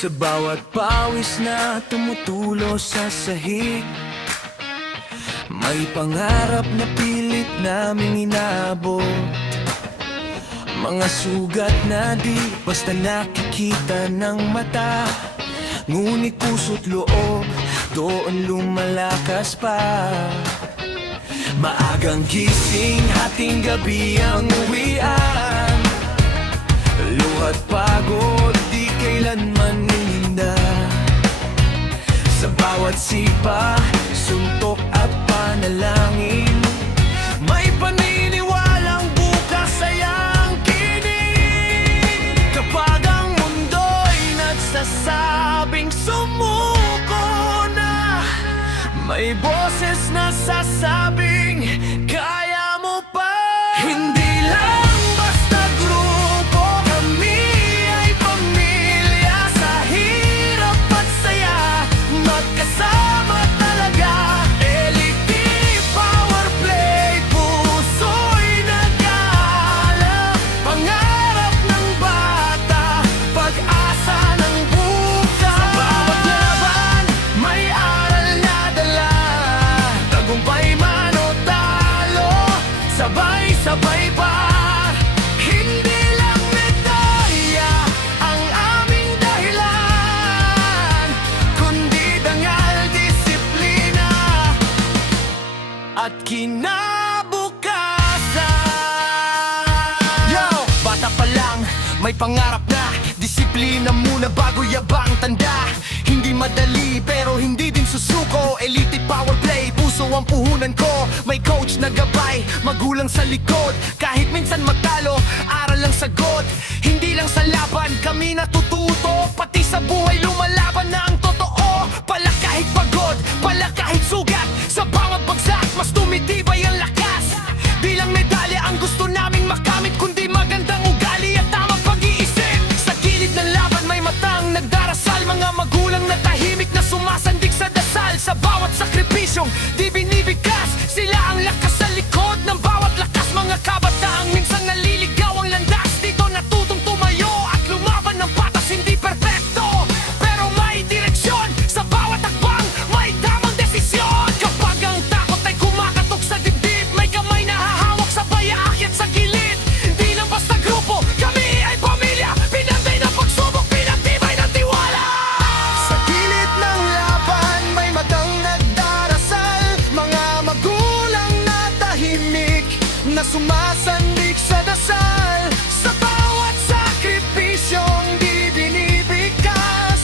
Sa bawat pawis na tumutulo sa sahig, may pangarap na pilit naming inaabot. Mga sugat na di basta nakikita ng mata, ngunit puso't loob doon lumalakas pa. Maagang gising, hating gabi ang uwian, luha't pagod di kailanman nilinda. Sa bawat sipa, suntok at panalangin, may paniniwalang bukas ay angkinin. Kapag ang mundo'y nagsasabing sumuko na, may boses na sasabing kaya mo pa. Hindi lang basta grupo, kami ay pamilya. Sa hirap at saya, magkasama talaga. LT Power Play, puso'y nag-aalala. Pangarap ng bata, pag-asa ng bukas. Sa bawat laban, may aral na dala. Tagumpay man o talo, sabay-sabay pa. Hindi lang medalya ang aming dahilan, kundi dangal, disiplina at kinabukasan. Yo! Bata pa lang, may pangarap na. Disiplina muna bago yabang tanda. Hindi madali pero hindi din susuko. Elite Power Play, puso ang puhunan ko. May coach na gabay, magulang sa likod. Kahit minsan magtalo, aral ang sagot. Hindi lang sa laban kami natututo, pati sa buhay lumalaban na ang totoo. Pala kahit pagod, pala kahit sugat, sa bawat bagsak mas tumitibay ang lakas. Di lang medalya ang gusto naming makamit, kundi magandang ugali at tamang pag-iisip. Sa gilid ng laban may matang nagdarasal, mga magulang na tahimik na sumasandik sa dasal. Sa bawat sakripisyong di binibigkas, sila ang lakas sa likod ng bawat lakas. Mga kabataang minsang naliligaw ang landas, dito natutong tumayo at lumaban ng patas. Hindi perfecto pero may direksyon, sa bawat hakbang may tamang desisyon. Kapag ang takot ay kumakatok sa dibdib, may kamay na hahawak sabay aakyat sa gilid. Di lang basta grupo, kami ay pamilya. Pinanday na pagsubok, pinatibay ng tiwala. Sa gilid ng laban may matang nagdarasal, mga magulang na tahimik na sumasandik sa dasal. Sa bawat sakripisyong di binibigkas,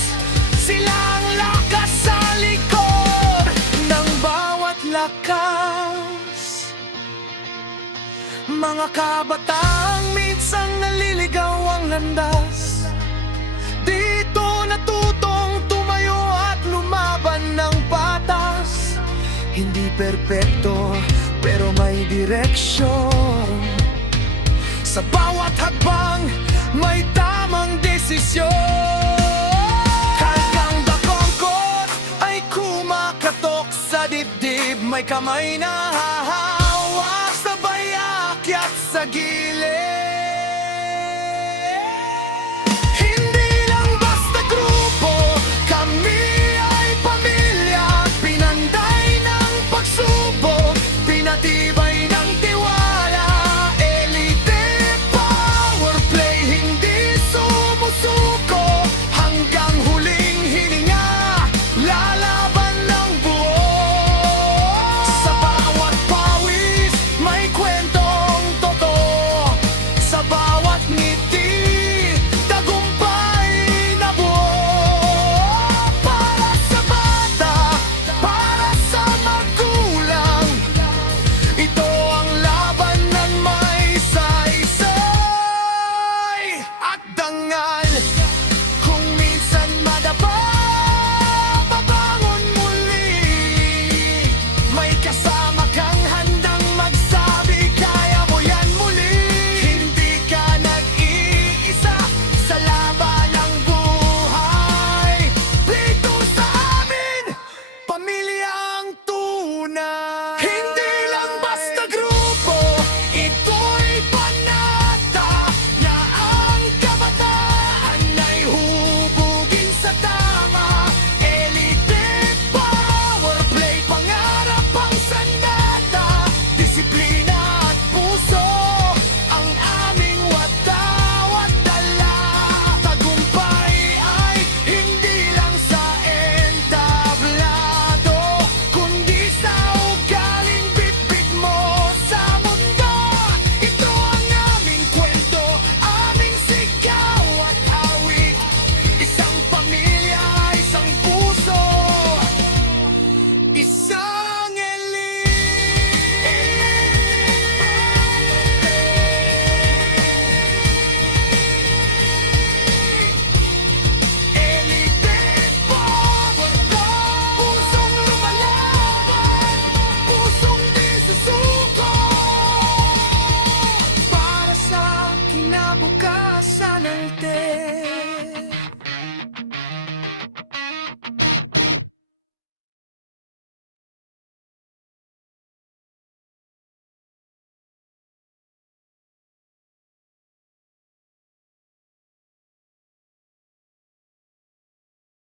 sila ang lakas sa likod ng bawat lakas. Mga kabataang minsang naliligaw ang landas, dito natutong tumayo at lumaban ng patas. Hindi perpekto pero may direksyon, sa bawat hakbang may tamang desisyon. Kalkang bakongkot ay kumakatok sa dibdib, may kamay na hahawak sabay aakyat sa gilid. Hindi lang basta grupo, kami ay pamilya. Pinanday ng pagsubok, pinatibay ng tiwala. Elite Power Play, hindi sumusuko. Hanggang huling hininga, lalaban ng buo. Sa bawat ng tela